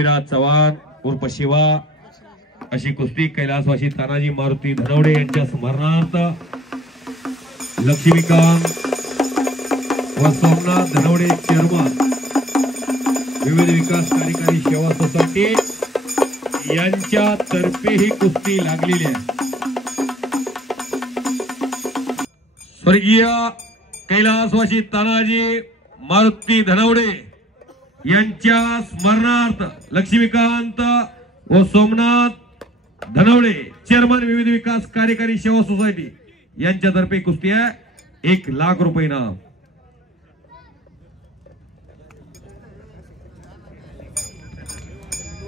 विराज चव्हाण उर्फ शिवा अशी कुस्ती कैलासवासी तानाजी मारुती धनवडे यांच्या स्मरणार्थ लक्ष्मीकांत व सोमनाथ धनवडे चेअरमन विविध विकास कार्यकारी सेवा सोसायटी यांच्या तर्फे ही कुस्ती लागलेली आहे। स्वर्गीय कैलासवासी तानाजी मारुती धनवडे यांच्या स्मरणार्थ लक्ष्मीकांत व सोमनाथ धनवडे चेअरमन विविध विकास कार्यकारी सेवा सोसायटी यांच्यातर्फे कुस्ती आहे। 1 लाख रुपये इनाम।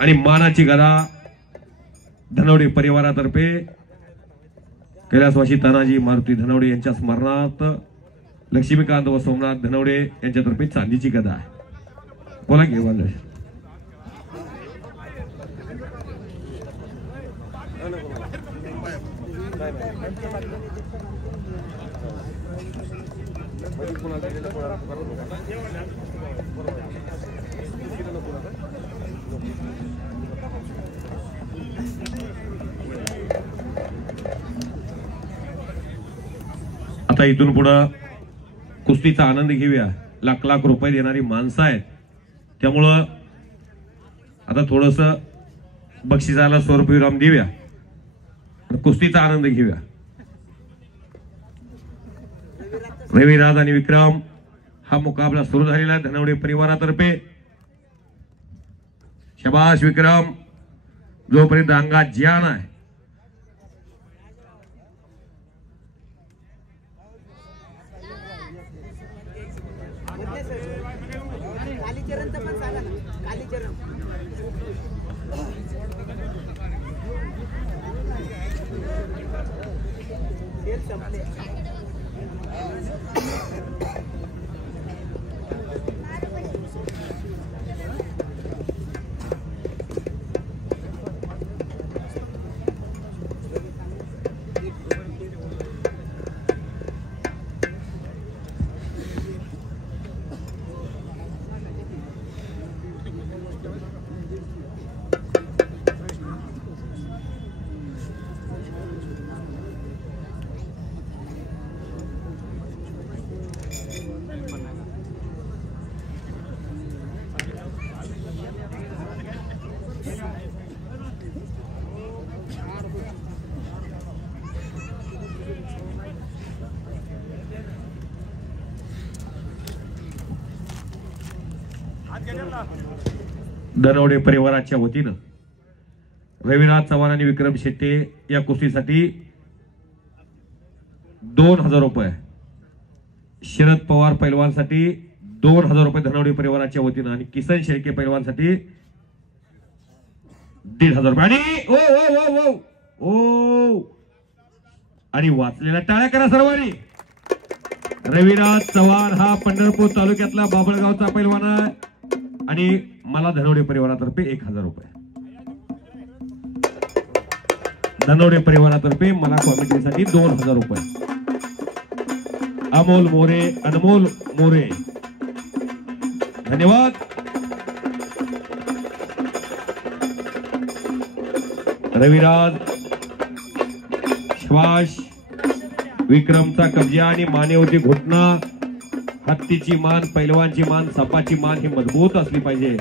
आणि मानाची गदा धनवडे परिवारातर्फे कैलासवासी तानाजी मारुती धनवडे यांच्या स्मरणार्थ लक्ष्मीकांत व सोमनाथ धनवडे यांच्यातर्फे चांदीची गदा आहे। बोला की वाले आता इथून पुढे कुस्तीचा आनंद घेऊया। लाख लाख रुपये देणारी माणसं आहेत, त्यामुळं आता थोडस बक्षिसाला स्वरूपविराम देऊया, कुस्तीचा आनंद घेऊया। रविराज आणि विक्रम हा मुकाबला सुरू झालेला आहे धनवडे परिवारातर्फे। शाबाश विक्रम, जोपर्यंत अंगात जान आहे धनवडे परिवाराच्या वतीनं रविराज चव्हाण आणि विक्रम शेट्टे या कुस्तीसाठी 2000 रुपये, शरद पवार पैलवानसाठी 2000 रुपये धनवडे परिवाराच्या वतीनं आणि किसन शेळके पैलवानसाठी 1500 रुपये। आणि ओ ओ ओ ओ ओ आणि वाचलेल्या टाळ्या करा सर्वांनी। रविराज चव्हाण हा पंढरपूर तालुक्यातला बाबळगावचा पैलवान आहे आणि मला धनवडे परिवारातर्फे 1000 रुपये। धनवडे परिवारातर्फे मला कॉमेंट्रीसाठी 2000 रुपये। अमोल मोरे, अनमोल मोरे, धन्यवाद। रविराज, श्वास, विक्रमचा कब्जा आणि मानेवरती घुटना, हत्तीची मान, पैलवानची मान, सपाची मान ही मजबूत असली पाहिजे।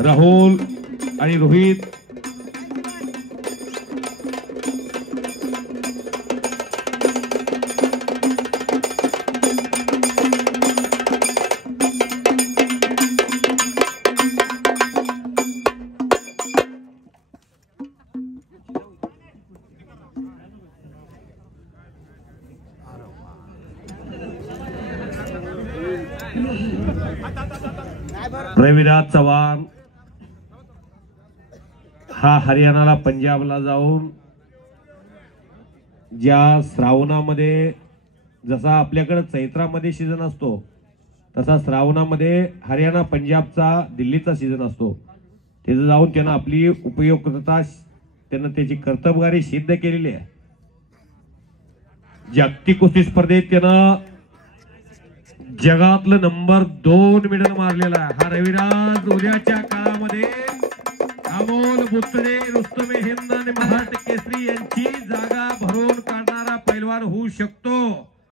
राहुल आणि रोहित रविराज चव्हाण हा हरियाणाला पंजाबला जाऊन ज्या श्रावणामध्ये जसा आपल्याकडे चैत्रामध्ये सीजन असतो तसा श्रावणामध्ये हरियाणा पंजाबचा दिल्लीचा सीजन असतो, तिथे जाऊन त्यांना आपली उपयुक्तता त्यांना त्याची कर्तबगारी सिद्ध केलेली आहे। जागतिक कुस्ती स्पर्धेत त्यानं जगातलं नंबर 2 मेडल मारलेला आहे हा रविराज. उद्याच्या काळामध्ये अमोल बुत्रे, रुस्तमे हिंद आणि महाराष्ट्र केसरी यांची जागा भरून काढणारा पैलवान होऊ शकतो.